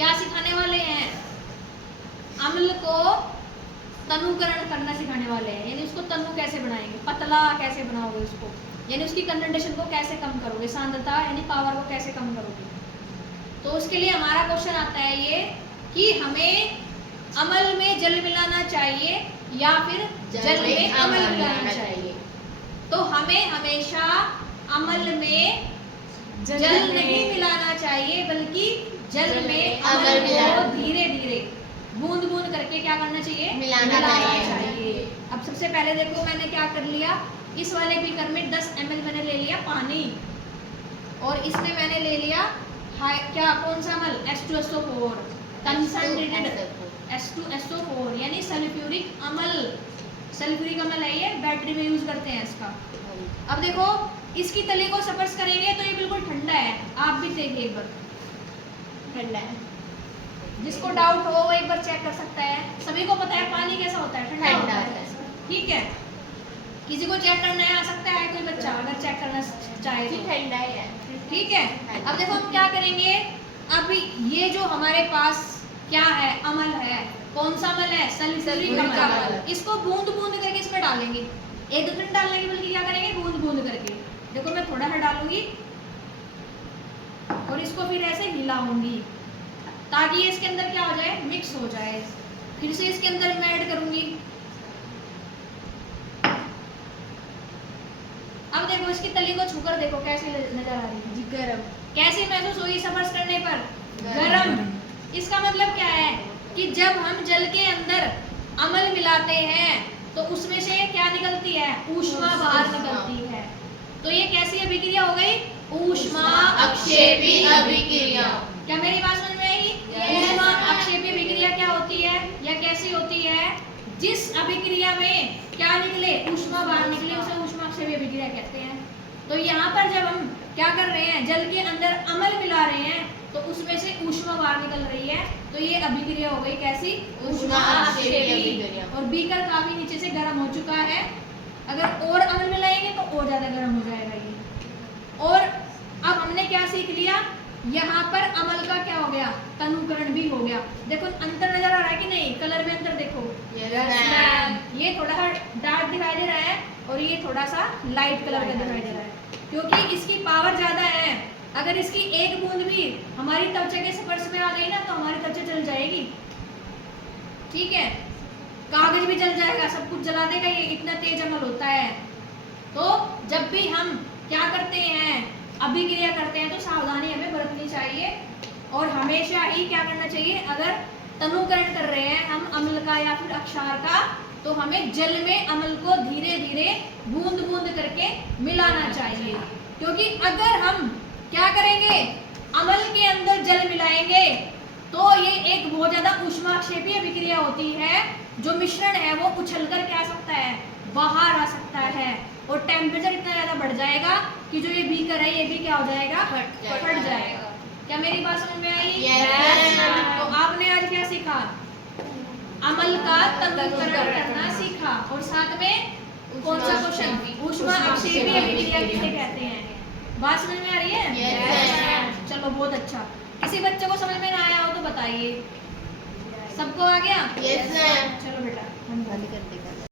क्या सिखाने वाले हैं? अम्ल को तनुकरण करना सिखाने वाले हैं, यानी उसको तनु कैसे बनाएंगे, पतला कैसे बनाओगे उसको, यानी उसकी कंसंट्रेशन को कैसे कम करोगे, सांद्रता यानी पावर को कैसे कम करोगे। तो उसके लिए हमारा क्वेश्चन आता है ये कि हमें अम्ल में जल मिलाना चाहिए या फिर जल में अम्ल मिलाना चाहिए। तो हमें हमेशा अम्ल में जल नहीं मिलाना चाहिए, बल्कि जल में अम्ल को धीरे धीरे बूंद बूंद करके क्या करना चाहिए, मिलाना चाहिए। अब सबसे पहले देखो मैंने क्या कर लिया, इस वाले बीकर में 10 ml मैंने ले लिया पानी, और इसमें मैंने ले लिया क्या, कौन सा अम्ल, H2SO4 कंसंट्रेटेड H2SO4 यानी सल्फ्यूरिक अम्ल। सल्फ्यूरिक अम्ल है ये, बैटरी में यूज करते हैं इसका। अब देखो इसकी तली को स्पर्श करेंगे तो ये बिल्कुल ठंडा है, आप भी देखिए एक बार, ठंडा है। जिसको डाउट हो वो एक बार चेक कर सकता है। सभी को पता है पानी कैसा होता है, ठंडा होता है, ठीक है। किसी को चेक करना है आ सकता है कोई बच्चा, अगर चेक करना चाहे तो ठंडा है, ठीक है। अब देखो हम क्या करेंगे, अब ये जो हमारे पास क्या है, अम्ल है, कौन सा अम्ल है, सल्फ्यूरिक अम्ल। इसको बूंद बूंद करके इसमें डालेंगे, एक दो मिनट डालने की बल्कि क्या करेंगे, बूंद बूंद करके। देखो मैं थोड़ा सा डालूंगी और इसको फिर ऐसे हिलाऊंगी ताकि इसके अंदर क्या हो जाए, मिक्स हो जाए। फिर से इसके अंदर मैं ऐड करूंगी। अब देखो इसकी तली को छूकर देखो कैसे नजर आ रही है जी, गरम। कैसे महसूस हुई स्पर्श करने पर, गरम। इसका मतलब क्या है कि जब हम जल के अंदर अम्ल मिलाते हैं तो उसमें से क्या निकलती है, ऊष्मा बाहर निकलती है। तो ये कैसी अभिक्रिया हो गई, ऊष्मा अक्षेपी अभिक्रिया। क्या मेरी बात समझ में आई? ऊष्मा अक्षेपी अभिक्रिया क्या होती है या कैसी होती है, जिस अभिक्रिया में क्या निकले, ऊष्मा बाहर निकले, उसे ऊष्मा अक्षेपी अभिक्रिया कहते हैं। तो यहाँ पर जब हम क्या कर रहे हैं, जल के अंदर अम्ल मिला रहे हैं तो उसमें से ऊष्मा बाहर निकल रही है, तो ये अभिक्रिया हो गई कैसी, ऊष्मा अक्षेपी। और बीकर काफी नीचे से गर्म हो चुका है, अगर और अम्ल मिलाएंगे तो और ज्यादा गर्म हो जाएगा ये। और अब हमने क्या सीख लिया, यहाँ पर अम्ल का क्या हो गया, तनुकरण भी हो गया। देखो अंतर नजर आ रहा है कि नहीं, कलर में अंतर देखो, ये थोड़ा सा डार्क दिखाई दे रहा है और ये थोड़ा सा लाइट कलर का दिखाई दे रहा है, क्योंकि इसकी पावर ज्यादा है। अगर इसकी एक बूंद भी हमारी त्वचा के स्पर्श में आ गई ना तो हमारी त्वचा जल जाएगी, ठीक है, कागज भी जल जाएगा, सब कुछ जला देगा, ये इतना तेज अम्ल होता है। तो जब भी हम क्या करते हैं, अभिक्रिया करते हैं, तो सावधानी हमें बरतनी चाहिए और हमेशा ही क्या करना चाहिए, अगर तनुकरण कर रहे हैं हम अम्ल का या फिर अक्षार का, तो हमें जल में अम्ल को धीरे धीरे बूंद बूंद करके मिलाना चाहिए। क्योंकि अगर हम क्या करेंगे, अम्ल के अंदर जल मिलाएंगे तो ये एक बहुत ज्यादा ऊष्माक्षेपी अभिक्रिया होती है, जो मिश्रण है वो उछलकर क्या आ सकता है, बाहर आ सकता है, और टेम्परेचर इतना ज्यादा बढ़ जाएगा कि जो ये बीकर है ये भी क्या हो जाएगा, फट जाएगा। क्या मेरी बात समझ में आई? तो आपने आज क्या सीखा, अम्ल का तनुकरण करना सीखा, और साथ में कौन सा क्वेश्चन, ऊष्मा अक्षेपी अभिक्रिया किसे कहते हैं। बात समझ में आ रही है? चलो बहुत अच्छा। किसी बच्चे को समझ में ना आया हो तो बताइए। सबको आ गया? चलो बेटा।